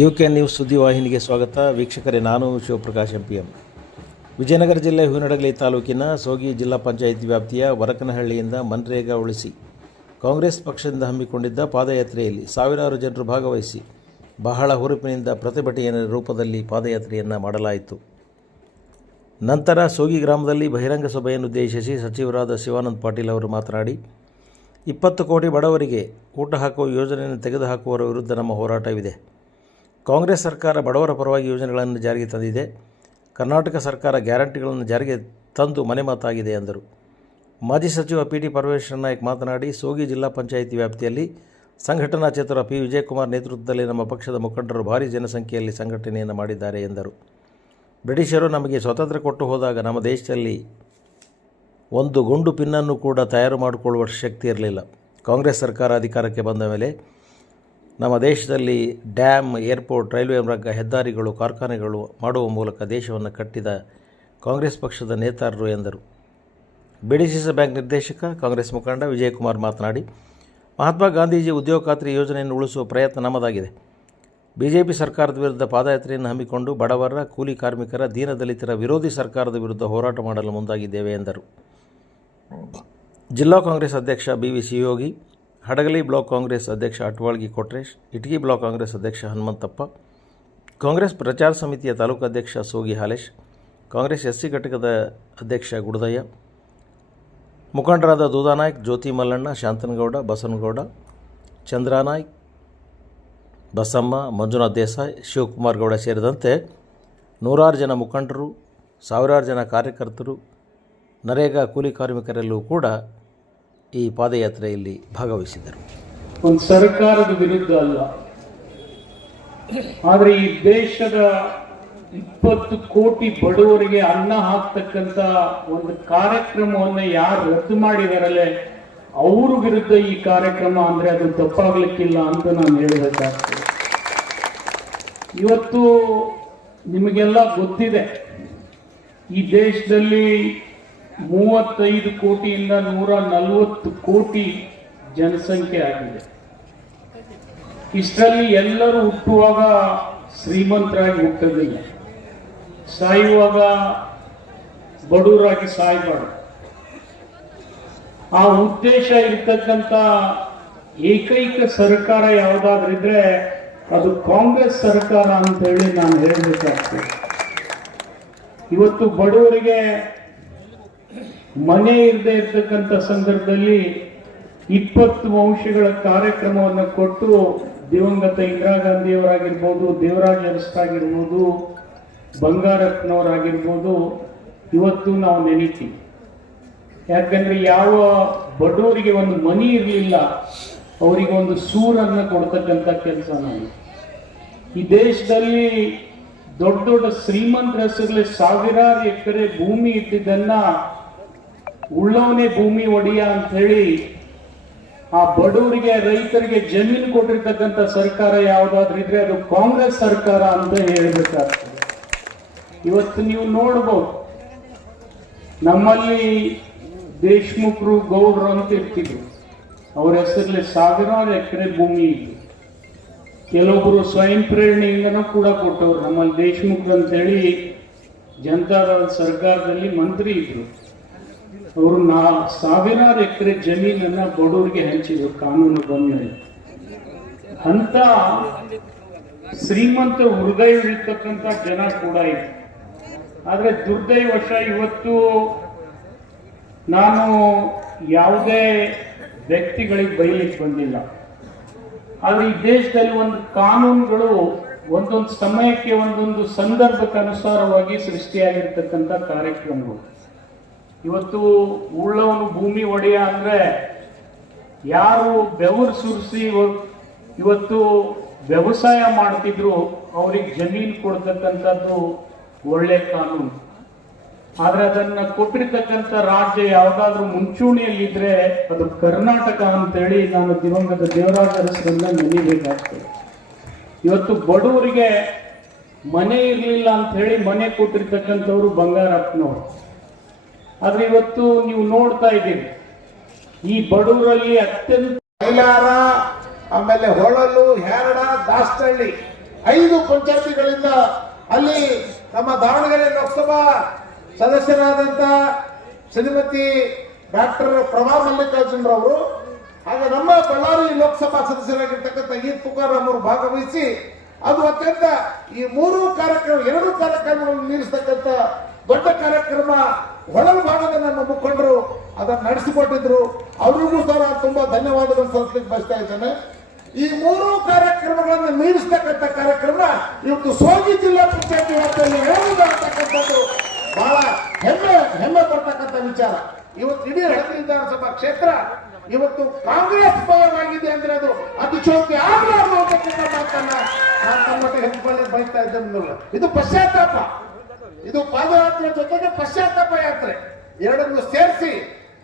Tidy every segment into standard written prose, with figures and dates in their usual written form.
UK news ಸುದ್ದಿವಾಹಿನಿಗೆ ಸ್ವಾಗತ. ವೀಕ್ಷಕರೇ, ನಾನು ಶಿವಪ್ರಕಾಶ್ MPM. ವಿಜಯನಗರ ಜಿಲ್ಲೆ ಹೂವಿನಡಗಲಿ ತಾಲೂಕಿನ ಸೋಗಿ ಜಿಲ್ಲಾ ಪಂಚಾಯಿತಿ ವ್ಯಾಪ್ತಿಯ ವರಕನಹಳ್ಳಿಯಿಂದ ಮನ್ರೇಗಾ ಉಳಿಸಿ ಕಾಂಗ್ರೆಸ್ ಪಕ್ಷದಿಂದ ಹಮ್ಮಿಕೊಂಡಿದ್ದ ಪಾದಯಾತ್ರೆಯಲ್ಲಿ ಸಾವಿರಾರು ಜನರು ಭಾಗವಹಿಸಿ ಬಹಳ ಹುರುಪಿನಿಂದ ಪ್ರತಿಭಟನೆಯ ರೂಪದಲ್ಲಿ ಪಾದಯಾತ್ರೆಯನ್ನು ಮಾಡಲಾಯಿತು. ನಂತರ ಸೋಗಿ ಗ್ರಾಮದಲ್ಲಿ ಬಹಿರಂಗ ಸಭೆಯನ್ನುದ್ದೇಶಿಸಿ ಸಚಿವರಾದ ಶಿವಾನಂದ ಪಾಟೀಲ್ ಅವರು ಮಾತನಾಡಿ, 20 ಕೋಟಿ ಬಡವರಿಗೆ ಊಟ ಹಾಕುವ ಯೋಜನೆಯನ್ನು ತೆಗೆದುಹಾಕುವವರ ವಿರುದ್ಧ ನಮ್ಮ ಹೋರಾಟವಿದೆ. ಕಾಂಗ್ರೆಸ್ ಸರ್ಕಾರ ಬಡವರ ಪರವಾಗಿ ಯೋಜನೆಗಳನ್ನು ಜಾರಿಗೆ ತಂದಿದೆ. ಕರ್ನಾಟಕ ಸರ್ಕಾರ ಗ್ಯಾರಂಟಿಗಳನ್ನು ಜಾರಿಗೆ ತಂದು ಮನೆ ಮಾತಾಗಿದೆ ಎಂದರು. ಮಾಜಿ ಸಚಿವ PT ಪರಮೇಶ್ವರ ನಾಯ್ಕ ಮಾತನಾಡಿ, ಸೋಗಿ ಜಿಲ್ಲಾ ಪಂಚಾಯಿತಿ ವ್ಯಾಪ್ತಿಯಲ್ಲಿ ಸಂಘಟನಾ ಚತುರ P ವಿಜಯಕುಮಾರ್ ನೇತೃತ್ವದಲ್ಲಿ ನಮ್ಮ ಪಕ್ಷದ ಮುಖಂಡರು ಭಾರೀ ಜನಸಂಖ್ಯೆಯಲ್ಲಿ ಸಂಘಟನೆಯನ್ನು ಮಾಡಿದ್ದಾರೆ ಎಂದರು. ಬ್ರಿಟಿಷರು ನಮಗೆ ಸ್ವಾತಂತ್ರ್ಯ ಕೊಟ್ಟು ಹೋದಾಗ ನಮ್ಮ ದೇಶದಲ್ಲಿ ಒಂದು ಗುಂಡು ಪಿನ್ನನ್ನು ಕೂಡ ತಯಾರು ಮಾಡಿಕೊಳ್ಳುವ ಶಕ್ತಿ ಇರಲಿಲ್ಲ. ಕಾಂಗ್ರೆಸ್ ಸರ್ಕಾರ ಅಧಿಕಾರಕ್ಕೆ ಬಂದ ಮೇಲೆ ನಮ್ಮ ದೇಶದಲ್ಲಿ ಡ್ಯಾಮ್, ಏರ್ಪೋರ್ಟ್, ರೈಲ್ವೆ ಮಾರ್ಗ, ಹೆದ್ದಾರಿಗಳು, ಕಾರ್ಖಾನೆಗಳು ಮಾಡುವ ಮೂಲಕ ದೇಶವನ್ನು ಕಟ್ಟಿದ ಕಾಂಗ್ರೆಸ್ ಪಕ್ಷದ ನೇತಾರರು ಎಂದರು. BDCC ಬ್ಯಾಂಕ್ ನಿರ್ದೇಶಕ ಕಾಂಗ್ರೆಸ್ ಮುಖಂಡ ವಿಜಯಕುಮಾರ್ ಮಾತನಾಡಿ, ಮಹಾತ್ಮ ಗಾಂಧೀಜಿ ಉದ್ಯೋಗ ಖಾತ್ರಿ ಯೋಜನೆಯನ್ನು ಉಳಿಸುವ ಪ್ರಯತ್ನ ನಮ್ಮದಾಗಿದೆ. BJP ಸರ್ಕಾರದ ವಿರುದ್ಧ ಪಾದಯಾತ್ರೆಯನ್ನು ಹಮ್ಮಿಕೊಂಡು ಬಡವರ, ಕೂಲಿ ಕಾರ್ಮಿಕರ, ದೀನದಲಿತರ ವಿರೋಧಿ ಸರ್ಕಾರದ ವಿರುದ್ಧ ಹೋರಾಟ ಮಾಡಲು ಮುಂದಾಗಿದ್ದೇವೆ ಎಂದರು. ಜಿಲ್ಲಾ ಕಾಂಗ್ರೆಸ್ ಅಧ್ಯಕ್ಷ BV ಶಿವಯೋಗಿ, ಹಡಗಲಿ ಬ್ಲಾಕ್ ಕಾಂಗ್ರೆಸ್ ಅಧ್ಯಕ್ಷ ಅಟ್ವಾಳ್ಗಿ ಕೊಟ್ರೇಶ್, ಇಟಗಿ ಬ್ಲಾಕ್ ಕಾಂಗ್ರೆಸ್ ಅಧ್ಯಕ್ಷ ಹನುಮಂತಪ್ಪ, ಕಾಂಗ್ರೆಸ್ ಪ್ರಚಾರ ಸಮಿತಿಯ ತಾಲೂಕು ಅಧ್ಯಕ್ಷ ಸೋಗಿ ಹಾಲೇಶ್, ಕಾಂಗ್ರೆಸ್ SC ಘಟಕದ ಅಧ್ಯಕ್ಷ ಗುಡದಯ್ಯ, ಮುಖಂಡರಾದ ದೂದಾನಾಯ್ಕ್, ಜ್ಯೋತಿ ಮಲ್ಲಣ್ಣ, ಶಾಂತನಗೌಡ, ಬಸನಗೌಡ, ಚಂದ್ರಾನಾಯ್ಕ್, ಬಸಮ್ಮ, ಮಂಜುನಾಥ್ ದೇಸಾಯಿ, ಶಿವಕುಮಾರ್ ಗೌಡ ಸೇರಿದಂತೆ ನೂರಾರು ಜನ ಮುಖಂಡರು, ಸಾವಿರಾರು ಜನ ಕಾರ್ಯಕರ್ತರು, ನರೇಗಾ ಕೂಲಿ ಕಾರ್ಮಿಕರೆಲ್ಲೂ ಕೂಡ ಈ ಪಾದಯಾತ್ರೆಯಲ್ಲಿ ಭಾಗವಹಿಸಿದರು. ಒಂದು ಸರ್ಕಾರದ ವಿರುದ್ಧ ಅಲ್ಲ, ಆದರೆ ಈ ದೇಶದ 20 ಕೋಟಿ ಬಡವರಿಗೆ ಅನ್ನ ಹಾಕ್ತಕ್ಕಂಥ ಒಂದು ಕಾರ್ಯಕ್ರಮವನ್ನು ಯಾರು ರದ್ದು ಮಾಡಿದಾರಲ್ಲೇ ಅವ್ರ ವಿರುದ್ಧ ಈ ಕಾರ್ಯಕ್ರಮ ಅಂದ್ರೆ ಅದು ತಪ್ಪಾಗ್ಲಿಕ್ಕಿಲ್ಲ ಅಂತ ನಾನು ಹೇಳಬೇಕಾಗ್ತದೆ. ಇವತ್ತು ನಿಮಗೆಲ್ಲ ಗೊತ್ತಿದೆ, ಈ ದೇಶದಲ್ಲಿ 35 ಕೋಟಿಯಿಂದ 140 ಕೋಟಿ ಜನಸಂಖ್ಯೆ ಆಗಿದೆ. ಇಷ್ಟರಲ್ಲಿ ಎಲ್ಲರೂ ಹುಟ್ಟುವಾಗ ಶ್ರೀಮಂತರಾಗಿ ಹುಟ್ಟೋದಿಲ್ಲ, ಸಾಯುವಾಗ ಬಡವರಾಗಿ ಸಾಯಬಾರ್ದು. ಆ ಉದ್ದೇಶ ಇರ್ತಕ್ಕಂಥ ಏಕೈಕ ಸರ್ಕಾರ ಯಾವುದಾದ್ರಿದ್ರೆ ಅದು ಕಾಂಗ್ರೆಸ್ ಸರ್ಕಾರ ಅಂತ ಹೇಳಿ ನಾನು ಹೇಳಬೇಕಾಗ್ತದೆ. ಇವತ್ತು ಬಡವರಿಗೆ ಮನೆ ಇಲ್ಲದೆ ಇರ್ತಕ್ಕಂಥ ಸಂದರ್ಭದಲ್ಲಿ 20 ವಂಶಗಳ ಕಾರ್ಯಕ್ರಮವನ್ನು ಕೊಟ್ಟು ದಿವಂಗತ ಇಂದಿರಾ ಗಾಂಧಿಯವರಾಗಿರ್ಬೋದು, ದೇವರಾಜ ಅರಸ್ತಾಗಿರ್ಬೋದು, ಬಂಗಾರಪ್ಪನವರಾಗಿರ್ಬೋದು, ಇವತ್ತು ನಾವು ನೆನೀತೀವಿ. ಯಾಕಂದ್ರೆ ಯಾವ ಬಡವರಿಗೆ ಒಂದು ಮನೆ ಇರಲಿಲ್ಲ ಅವರಿಗೆ ಒಂದು ಸೂರನ್ನು ಕೊಡ್ತಕ್ಕಂಥ ಕೆಲಸ ನಾವು ಈ ದೇಶದಲ್ಲಿ ದೊಡ್ಡ ದೊಡ್ಡ ಶ್ರೀಮಂತರ ಹೆಸರಲ್ಲಿ ಸಾವಿರಾರು ಎಕರೆ ಭೂಮಿ ಇಟ್ಟಿದ್ದನ್ನ ಉಳ್ಳವನೇ ಭೂಮಿ ಒಡೆಯ ಅಂತ ಹೇಳಿ ಆ ಬಡವರಿಗೆ, ರೈತರಿಗೆ ಜಮೀನು ಕೊಟ್ಟಿರ್ತಕ್ಕಂಥ ಸರ್ಕಾರ ಯಾವುದಾದ್ರಿದ್ರೆ ಅದು ಕಾಂಗ್ರೆಸ್ ಸರ್ಕಾರ ಅಂತ ಹೇಳಬೇಕಾಗ್ತದೆ. ಇವತ್ತು ನೀವು ನೋಡ್ಬೋದು, ನಮ್ಮಲ್ಲಿ ದೇಶಮುಖರು, ಗೌಡ್ರು ಅಂತ ಇರ್ತಿದ್ರು, ಅವ್ರ ಹೆಸರಲ್ಲಿ ಸಾವಿರಾರು ಎಕರೆ ಭೂಮಿ ಇತ್ತು. ಕೆಲವೊಬ್ರು ಸ್ವಯಂ ಪ್ರೇರಣೆಯಿಂದನೂ ಕೂಡ ಕೊಟ್ಟವ್ರು. ನಮ್ಮಲ್ಲಿ ದೇಶಮುಖರು ಅಂತೇಳಿ ಜನತಾದಳ ಸರ್ಕಾರದಲ್ಲಿ ಮಂತ್ರಿ ಇದ್ರು. ಅವರು ಸಾವಿರಾರು ಎಕರೆ ಜಮೀನನ್ನ ಬಡವರಿಗೆ ಹಂಚಿದ್ರು ಕಾನೂನು ಬಂದ. ಅಂತ ಶ್ರೀಮಂತ ಹೃದಯವಿರ್ತಕ್ಕಂಥ ಜನ ಕೂಡ ಇದೆ. ಆದ್ರೆ ದುರ್ದೈವಶ ಇವತ್ತು ನಾನು ಯಾವುದೇ ವ್ಯಕ್ತಿಗಳಿಗೆ ಬೈಲಿಕ್ಕೆ ಬಂದಿಲ್ಲ. ಆದ್ರೆ ಈ ದೇಶದಲ್ಲಿ ಒಂದು ಕಾನೂನುಗಳು ಒಂದೊಂದು ಸಮಯಕ್ಕೆ ಒಂದೊಂದು ಸಂದರ್ಭಕ್ಕೆ ಅನುಸಾರವಾಗಿ ಸೃಷ್ಟಿಯಾಗಿರ್ತಕ್ಕಂಥ ಕಾರ್ಯಕ್ರಮಗಳು. ಇವತ್ತು ಉಳ್ಳವನು ಭೂಮಿ ಒಡೆಯ ಅಂದ್ರೆ ಯಾರು ಬೆವರು ಸುರಿಸಿ ಇವತ್ತು ವ್ಯವಸಾಯ ಮಾಡ್ತಿದ್ರು ಅವ್ರಿಗೆ ಜಮೀನು ಕೊಡ್ತಕ್ಕಂಥದ್ದು ಒಳ್ಳೆ ಕಾನೂನು. ಆದ್ರೆ ಅದನ್ನ ಕೊಟ್ಟಿರ್ತಕ್ಕಂಥ ರಾಜ್ಯ ಯಾವ್ದಾದ್ರು ಮುಂಚೂಣಿಯಲ್ಲಿದ್ರೆ ಅದು ಕರ್ನಾಟಕ ಅಂತೇಳಿ ನಾನು ದಿವಂಗತ ದೇವರಾಜ ಅರಸರನ್ನ ನೆನೀಬೇಕಾಗ್ತದೆ. ಇವತ್ತು ಬಡವರಿಗೆ ಮನೆ ಇರಲಿಲ್ಲ ಅಂತ ಹೇಳಿ ಮನೆ ಕೊಟ್ಟಿರ್ತಕ್ಕಂಥವ್ರು ಬಂಗಾರಪ್ಪನವರು. ಆದ್ರೆ ಇವತ್ತು ನೀವು ನೋಡ್ತಾ ಇದ್ದೀರಿ, ಈ ಬಡವರಲ್ಲಿ ಅತ್ಯಂತ ಮೈಲಾರ, ಆಮೇಲೆ ಹೊಳಲು, ಹ್ಯಾರಡ, ದಾಸಹಳ್ಳಿ 5 ಪಂಚಾಯತಿಗಳಿಂದ ಅಲ್ಲಿ ನಮ್ಮ ದಾವಣಗೆರೆ ಲೋಕಸಭಾ ಸದಸ್ಯರಾದಂತ ಶ್ರೀಮತಿ ಡಾಕ್ಟರ್ ಪ್ರಭಾ ಮಲ್ಲಿಕಾರ್ಜುನ್ ರವರು ಹಾಗೆ ನಮ್ಮ ಬಳ್ಳಾರಿ ಲೋಕಸಭಾ ಸದಸ್ಯರಾಗಿರ್ತಕ್ಕಂಥ ಈದ್ ತುಕಾರಾಮ್ ಅವರು ಭಾಗವಹಿಸಿ ಅದು ಅತ್ಯಂತ ಈ 2 ಕಾರ್ಯಕ್ರಮಗಳನ್ನು ಮೀರಿಸತಕ್ಕಂಥ ದೊಡ್ಡ ಕಾರ್ಯಕ್ರಮ ಹೊಳಲು ಭಾಗದ ನಮ್ಮ ಮುಖಂಡರು ಅದನ್ನು ನಡೆಸಿಕೊಟ್ಟಿದ್ರು. ಅವರಿಗೂ ಸಹ ತುಂಬಾ ಧನ್ಯವಾದಗಳನ್ನು ಸಲ್ಲಿಸಲಿಕ್ಕೆ ಬಯಸ್ತಾ ಇದ್ದೇನೆ. ಈ 3 ಕಾರ್ಯಕ್ರಮಗಳನ್ನು ಮೀರಿಸತಕ್ಕಂಥ ಕಾರ್ಯಕ್ರಮ ಇವತ್ತು ಸೋಗಿ ಜಿಲ್ಲಾ ಪಂಚಾಯತಿ ವ್ಯಾಪ್ತಿಯಲ್ಲಿ ಹೇಳುವುದಾಗ್ತಕ್ಕಂಥದ್ದು ಬಹಳ ಹೆಮ್ಮೆ ಪಡ್ತಕ್ಕಂಥ ವಿಚಾರ. ಇವತ್ತು ಇಡೀ ಹಳದಿ ವಿಧಾನಸಭಾ ಕ್ಷೇತ್ರ ಇವತ್ತು ಕಾಂಗ್ರೆಸ್ ಪರವಾಗಿದೆ ಅಂದ್ರೆ ಅದು ಅತಿಶೋಕ್ತಿ ಆಗಲಾರದು ಅಂತಕ್ಕಂಥ ಮಾತನ್ನ ನಾನು ತಮ್ಮೊಟ್ಟಿಗೆ ಹಂಚಿಕೊಳ್ಳಲು ಬಯಸ್ತಾ ಇದ್ದೇನೆ. ಇದು ಪಶ್ಚಾತ್ತಾಪ, ಇದು ಪಾದಯಾತ್ರೆ ಜೊತೆಗೆ ಪಶ್ಚಾತ್ತಾಪ ಯಾತ್ರೆ ಎರಡನ್ನು ಸೇರಿಸಿ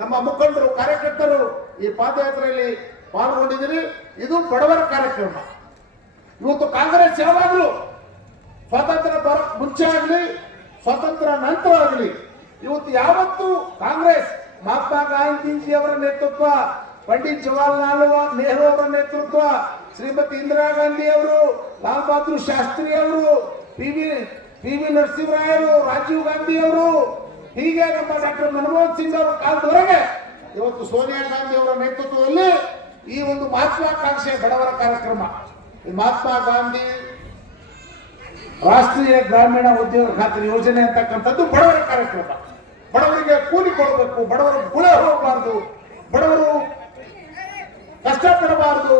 ನಮ್ಮ ಮುಖಂಡರು ಕಾರ್ಯಕರ್ತರು ಈ ಪಾದಯಾತ್ರೆಯಲ್ಲಿ ಪಾಲ್ಗೊಂಡಿದ್ದೀರಿ. ಇದು ಬಡವರ ಕಾರ್ಯಕ್ರಮ. ಇವತ್ತು ಕಾಂಗ್ರೆಸ್ ಯಾವಾಗಲೂ ಸ್ವಾತಂತ್ರ್ಯ ಬರೋಕ್ ಮುಂಚೆ ಆಗಲಿ ಸ್ವಾತಂತ್ರ್ಯ ನಂತರ ಆಗಲಿ ಇವತ್ತು ಯಾವತ್ತು ಕಾಂಗ್ರೆಸ್ ಮಹಾತ್ಮ ಗಾಂಧೀಜಿಯವರ ನೇತೃತ್ವ, ಪಂಡಿತ್ ಜವಾಹರ್ಲಾಲ್ ನೆಹರು ಅವರ ನೇತೃತ್ವ, ಶ್ರೀಮತಿ ಇಂದಿರಾ ಗಾಂಧಿ ಅವರು, ಲಾಲ್ ಬಹದ್ದೂರ್ ಶಾಸ್ತ್ರಿ ಅವರು, ಪಿ ವಿ ನರಸಿಂಹರಾಯರು, ರಾಜೀವ್ ಗಾಂಧಿ ಅವರು, ಹೀಗೆ ನಮ್ಮ ಡಾಕ್ಟರ್ ಮನಮೋಹನ್ ಸಿಂಗ್ ಅವರ ಕಾಲದವರೆಗೆ ಇವತ್ತು ಸೋನಿಯಾ ಗಾಂಧಿ ಅವರ ನೇತೃತ್ವದಲ್ಲಿ ಈ ಒಂದು ಮಹತ್ವಾಕಾಂಕ್ಷೆಯ ಬಡವರ ಕಾರ್ಯಕ್ರಮ, ಈ ಮಹಾತ್ಮ ಗಾಂಧಿ ರಾಷ್ಟ್ರೀಯ ಗ್ರಾಮೀಣ ಉದ್ಯೋಗ ಖಾತ್ರಿ ಯೋಜನೆ ಅಂತಕ್ಕಂಥದ್ದು ಬಡವರ ಕಾರ್ಯಕ್ರಮ. ಬಡವರಿಗೆ ಕೂಲಿ ಕೊಡಬೇಕು, ಬಡವರು ಗುಳೆ ಹೋಗಬಾರ್ದು, ಬಡವರು ಕಷ್ಟಪಡಬಾರದು,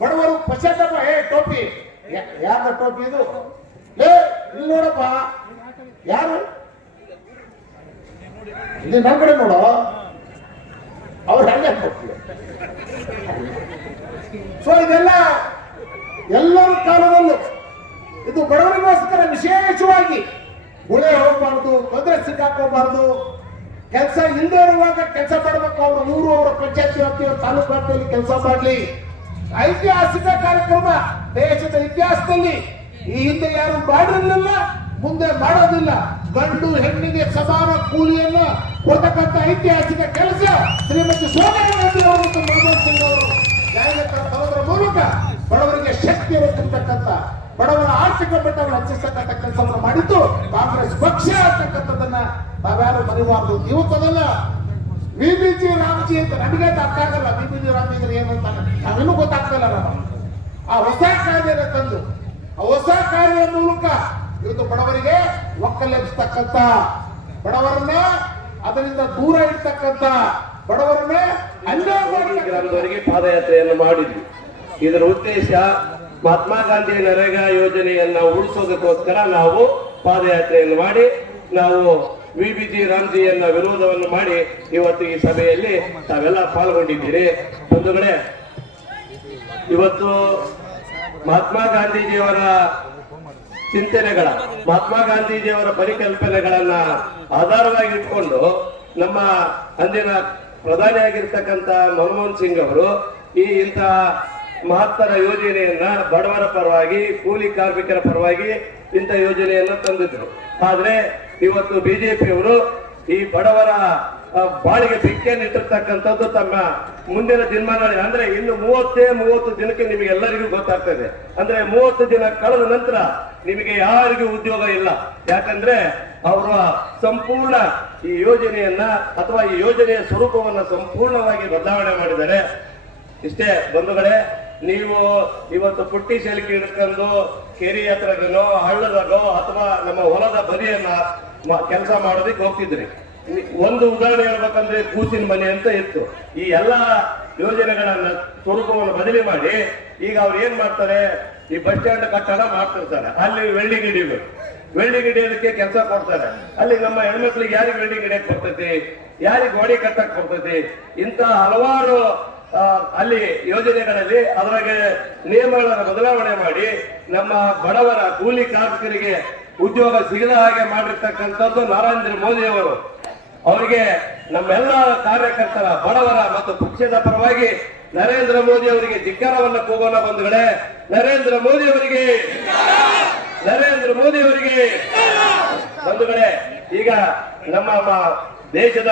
ಬಡವರು ಪಶ್ಚಾತ್ತಾಪ. ಟೋಪಿ ಯಾರ ಟೋಪಿ ಇದು? ಇಲ್ಲಿ ನೋಡಪ್ಪ, ಯಾರು ಇಲ್ಲಿ ನಮ್ಮ ಕಡೆ ನೋಡೋ, ಅವ್ರು ಹೆಂಗೆ ಕೊಡ್ತೀವಿ. ಸೊ ಇದೆಲ್ಲ ಎಲ್ಲರ ಕಾಲದಲ್ಲೂ ಇದು ಬಡವರಿಗೋಸ್ಕರ ವಿಶೇಷವಾಗಿ ಗುಳೆ ಹೋಗಬಾರ್ದು, ತೊಂದರೆ ಸಿಕ್ಕಾಕೋಬಾರ್ದು, ಕೆಲಸ ಇಲ್ಲದೆ ಇರುವಾಗ ಕೆಲಸ ಮಾಡಬೇಕು. ಅವರು ಊರು ಅವರ ಪಂಚಾಯತಿ ವ್ಯಾಪ್ತಿಯ ತಾಲೂಕು ವ್ಯಾಪ್ತಿಯಲ್ಲಿ ಕೆಲಸ ಮಾಡಲಿ. ಐತಿಹಾಸಿಕ ಕಾರ್ಯಕ್ರಮ ದೇಶದ ಇತಿಹಾಸದಲ್ಲಿ ಈ ಹಿಂದೆ ಯಾರು ಮಾಡಿರಲಿಲ್ಲ, ಮುಂದೆ ಮಾಡೋದಿಲ್ಲ. ಗಂಡು ಹೆಣ್ಣಿಗೆ ಸಮಾನ ಕೂಲಿಯನ್ನ ಕೊಡ್ತಕ್ಕಂಥ ಐತಿಹಾಸಿಕ ಕೆಲಸ ಶ್ರೀಮತಿ ಸೋನಿಯಾ ಗಾಂಧಿ ಅವರು ಮತ್ತು ಮನಮೋಹನ್ ಸಿಂಗ್ ಅವರು ಜಾರಿಗೆ ತರೋದ್ರ ಮೂಲಕ ಬಡವರಿಗೆ ಶಕ್ತಿಯನ್ನು ತುಂಬತಕ್ಕಂಥ, ಬಡವರ ಆರ್ಥಿಕ ಮಟ್ಟವನ್ನು ಹೆಚ್ಚಿಸ್ತಕ್ಕಂಥ ಕೆಲಸವನ್ನು ಮಾಡಿದ್ದು ಕಾಂಗ್ರೆಸ್ ಪಕ್ಷ ಅಂತಕ್ಕಂಥದ್ದನ್ನ ನಾವ್ಯಾರು ಮರಿಬಾರ್ದು. ಇವತ್ತದಲ್ಲ ಬಿಬಿಜಿ ರಾಮ್ಜಿ ಅಂತ ನಮಗೆ ಅರ್ಥ ಆಗಲ್ಲ. ಬಿಬಿಜಿ ರಾಮ್ಜಿ ಅಂದ್ರೆ ಏನಂತ ನಾವಿನ್ನೂ ಗೊತ್ತಾಗ್ತಿಲ್ಲ. ನಾವು ಆ ಹೊಸ ಕಾಯ್ದೆಯನ್ನು ತಂದು ಆ ಹೊಸ ಕಾಯ್ದೆಯ ಮೂಲಕ ಇವತ್ತು ಬಡವರಿಗೆ ಒಕ್ಕಲೆಬ್ಸ್ತಕ್ಕಂಥ, ಬಡವರನ್ನ ಅದರಿಂದ ದೂರ ಇಡ್ತಕ್ಕಂಥ, ಬಡವರನ್ನ ಗ್ರಾಮದವರೆಗೆ ಪಾದಯಾತ್ರೆಯನ್ನು ಮಾಡಿದ್ವಿ. ಇದರ ಉದ್ದೇಶ ಮಹಾತ್ಮ ಗಾಂಧಿ ನರೇಗಾ ಯೋಜನೆಯನ್ನ ಉಳಿಸೋದಕ್ಕೋಸ್ಕರ ನಾವು ಪಾದಯಾತ್ರೆಯನ್ನು ಮಾಡಿ ನಾವು ವಿಬಿಜಿ ರಾಮ್ಜಿಯನ್ನ ವಿರೋಧವನ್ನು ಮಾಡಿ ಇವತ್ತು ಈ ಸಭೆಯಲ್ಲಿ ತಾವೆಲ್ಲ ಪಾಲ್ಗೊಂಡಿದ್ದೀರಿ. ಬಂಧುಗಳೇ, ಇವತ್ತು ಮಹಾತ್ಮ ಗಾಂಧೀಜಿಯವರ ಚಿಂತನೆಗಳ, ಮಹಾತ್ಮ ಗಾಂಧೀಜಿಯವರ ಪರಿಕಲ್ಪನೆಗಳನ್ನ ಆಧಾರವಾಗಿ ಇಟ್ಕೊಂಡು ನಮ್ಮ ಅಂದಿನ ಪ್ರಧಾನಿಯಾಗಿರ್ತಕ್ಕಂಥ ಮನಮೋಹನ್ ಸಿಂಗ್ ಅವರು ಈ ಇಂತಹ ಮಹತ್ತರ ಯೋಜನೆಯನ್ನ ಬಡವರ ಪರವಾಗಿ, ಕೂಲಿ ಕಾರ್ಮಿಕರ ಪರವಾಗಿ ಇಂಥ ಯೋಜನೆಯನ್ನ ತಂದಿದ್ರು. ಆದ್ರೆ ಇವತ್ತು ಬಿಜೆಪಿಯವರು ಈ ಬಡವರ ಬಾಳಿಗೆ ಬೆಂಕಿಯನ್ನಿಟ್ಟಿರ್ತಕ್ಕಂಥದ್ದು ತಮ್ಮ ಮುಂದಿನ ದಿನಮಾನಗಳಲ್ಲಿ, ಅಂದ್ರೆ ಇನ್ನು 30 ದಿನಕ್ಕೆ ನಿಮಗೆ ಎಲ್ಲರಿಗೂ ಗೊತ್ತಾಗ್ತದೆ. ಅಂದ್ರೆ 30 ದಿನ ಕಳೆದ ನಂತರ ನಿಮಗೆ ಯಾರಿಗೂ ಉದ್ಯೋಗ ಇಲ್ಲ. ಯಾಕಂದ್ರೆ ಅವರ ಸಂಪೂರ್ಣ ಈ ಯೋಜನೆಯನ್ನ ಅಥವಾ ಈ ಯೋಜನೆಯ ಸ್ವರೂಪವನ್ನ ಸಂಪೂರ್ಣವಾಗಿ ಬದಲಾವಣೆ ಮಾಡಿದ್ದಾರೆ. ಇಷ್ಟೇ ಬಂಧುಗಳೇ, ನೀವು ಇವತ್ತು ಪುಟ್ಟಿ ಶೆಲ್ಕಿ ಹಿಡ್ಕೊಂಡು ಕೆರೆ ಹತ್ರನೋ ಹಳ್ಳದಾಗೋ ಅಥವಾ ನಮ್ಮ ಹೊಲದ ಬದಿಯನ್ನ ಕೆಲಸ ಮಾಡೋದಕ್ಕೆ ಹೋಗ್ತಿದ್ರಿ. ಒಂದು ಉದಾಹರಣೆ ಹೇಳ್ಬೇಕಂದ್ರೆ ಕೂಸಿನ ಮನೆ ಅಂತ ಇತ್ತು. ಈ ಎಲ್ಲಾ ಯೋಜನೆಗಳನ್ನ ಸ್ವರೂಪವನ್ನು ಬದಲಿ ಮಾಡಿ ಈಗ ಅವ್ರು ಏನ್ ಮಾಡ್ತಾರೆ, ಈ ಬಸ್ ಸ್ಟ್ಯಾಂಡ್ ಕಟ್ಟಡ ಮಾಡ್ತಿರ್ತಾರೆ. ಅಲ್ಲಿ ವೆಲ್ಡಿಂಗ್ ಹಿಡಿಬೇಕು, ವೆಲ್ಡಿಂಗ್ ಹಿಡಿಯೋದಕ್ಕೆ ಕೆಲಸ ಕೊಡ್ತಾರೆ. ಅಲ್ಲಿ ನಮ್ಮ ಹೆಣ್ಮಕ್ಳಿಗೆ ಯಾರಿಗೆ ವೆಲ್ಡಿಂಗ್ ಹಿಡಿಯಕ್ ಬರ್ತೈತಿ, ಯಾರಿಗೆ ಗೋಡೆ ಕಟ್ಟಕ್ ಬರ್ತೈತಿ, ಇಂತ ಹಲವಾರು ಅಲ್ಲಿ ಯೋಜನೆಗಳಲ್ಲಿ ಅದರಾಗೆ ನಿಯಮಗಳನ್ನು ಬದಲಾವಣೆ ಮಾಡಿ ನಮ್ಮ ಬಡವರ ಕೂಲಿ ಕಾರ್ಮಿಕರಿಗೆ ಉದ್ಯೋಗ ಸಿಗದ ಹಾಗೆ ಮಾಡಿರ್ತಕ್ಕಂಥದ್ದು ನರೇಂದ್ರ ಮೋದಿ ಅವರು. ಅವರಿಗೆ ನಮ್ಮೆಲ್ಲ ಕಾರ್ಯಕರ್ತರ, ಬಡವರ ಮತ್ತು ಪಕ್ಷದ ಪರವಾಗಿ ನರೇಂದ್ರ ಮೋದಿ ಅವರಿಗೆ ಧಿಕ್ಕಾರವನ್ನು ಕೂಗೋಣ ಬಂಧುಗಳೇ. ನರೇಂದ್ರ ಮೋದಿ ಅವರಿಗೆ, ನರೇಂದ್ರ ಮೋದಿ ಅವರಿಗೆ ಬಂಧುಗಳೇ. ಈಗ ನಮ್ಮ ದೇಶದ